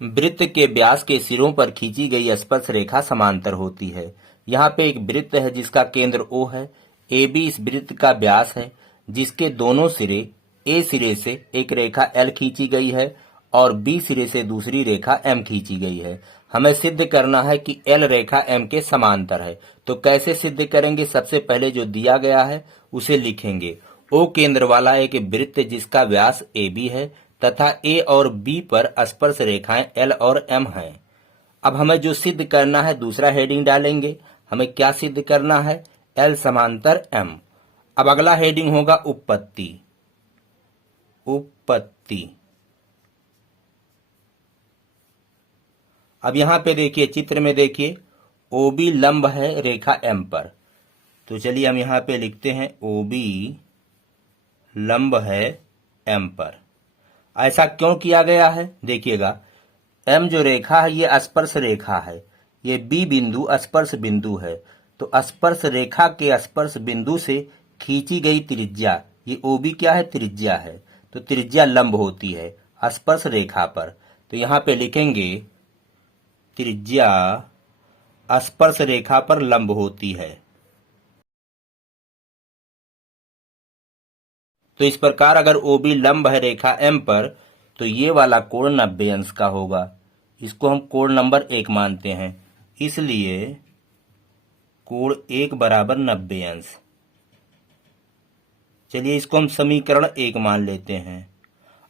वृत्त के व्यास के सिरों पर खींची गई स्पर्श रेखा समांतर होती है। यहाँ पे एक वृत्त है जिसका केंद्र O है। AB इस वृत्त का व्यास है जिसके दोनों सिरे A सिरे से एक रेखा L खींची गई है और B सिरे से दूसरी रेखा M खींची गई है। हमें सिद्ध करना है कि L रेखा M के समांतर है। तो कैसे सिद्ध करेंगे? सबसे पहले जो दिया गया है उसे लिखेंगे। O केंद्र वाला एक वृत्त जिसका व्यास AB है तथा A और B पर स्पर्श रेखाएं L और M हैं। अब हमें जो सिद्ध करना है दूसरा हेडिंग डालेंगे। हमें क्या सिद्ध करना है? L समांतर M। अब अगला हेडिंग होगा उपपत्ति। उपपत्ति। अब यहां पे देखिए, चित्र में देखिए, OB लंब है रेखा M पर। तो चलिए हम यहां पे लिखते हैं OB लंब है M पर। ऐसा क्यों किया गया है? देखिएगा, M जो रेखा है ये स्पर्श रेखा है, ये B बिंदु स्पर्श बिंदु है। तो स्पर्श रेखा के स्पर्श बिंदु से खींची गई त्रिज्या, ये OB क्या है? त्रिज्या है। तो त्रिज्या लंब होती है स्पर्श रेखा पर। तो यहाँ पे लिखेंगे त्रिज्या स्पर्श रेखा पर लंब होती है। तो इस प्रकार अगर OB लंब है रेखा M पर तो ये वाला कोण 90 अंश का होगा। इसको हम कोण नंबर 1 मानते हैं, इसलिए कोण 1 बराबर 90 अंश। चलिए इसको हम समीकरण 1 मान लेते हैं।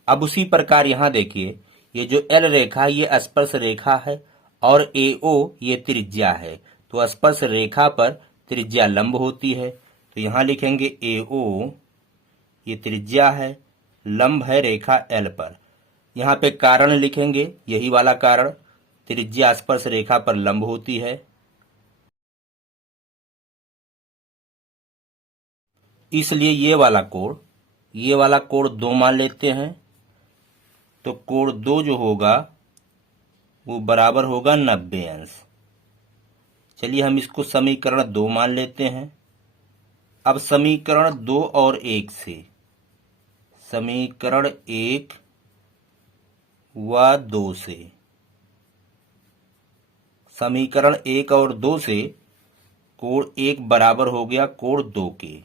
अब उसी प्रकार यहां देखिए, ये जो L रेखा ये स्पर्श रेखा है और AO ये त्रिज्या है। तो स्पर्श रेखा पर त्रिज्या लंब होती है। तो यहां लिखेंगे AO ये त्रिज्या है, लंब है रेखा L पर। यहाँ पे कारण लिखेंगे, यही वाला कारण, त्रिज्या स्पर्श रेखा पर लंब होती है। इसलिए ये वाला कोण 2 मान लेते हैं। तो कोण 2 जो होगा वो बराबर होगा 90 अंश। चलिए हम इसको समीकरण 2 मान लेते हैं। अब समीकरण 2 और 1 से, समीकरण 1 व 2 से, समीकरण 1 और 2 से कोण 1 बराबर हो गया कोण 2 के,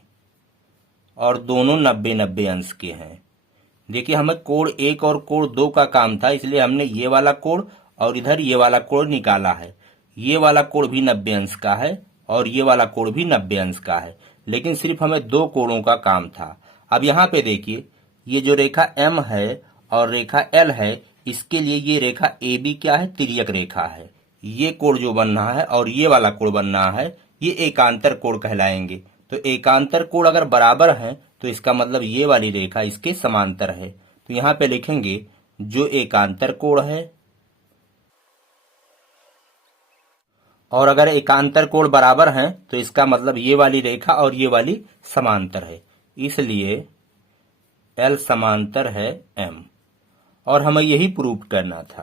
और दोनों 90-90 अंश के हैं। देखिए हमें कोण 1 और कोण 2 का काम था, इसलिए हमने ये वाला कोण और इधर ये वाला कोण निकाला है। ये वाला कोण भी 90 अंश का है और ये वाला कोण भी 90 अंश का है, लेकिन सिर्फ हमें 2 कोणों का काम था। अब यहाँ पे देखिए, ये जो रेखा M है और रेखा L है, इसके लिए ये रेखा AB क्या है? तिर्यक रेखा है। ये कोण जो बन रहा है और ये वाला कोण बन रहा है, ये एकांतर कोण कहलाएंगे। तो एकांतर कोण अगर बराबर हैं तो इसका मतलब ये वाली रेखा इसके समांतर है। तो यहाँ पे लिखेंगे जो एकांतर कोण है, और अगर एकांतर कोण बराबर हैं तो इसका मतलब ये वाली रेखा और ये वाली समांतर है। इसलिए L समांतर है M, और हमें यही प्रूव करना था।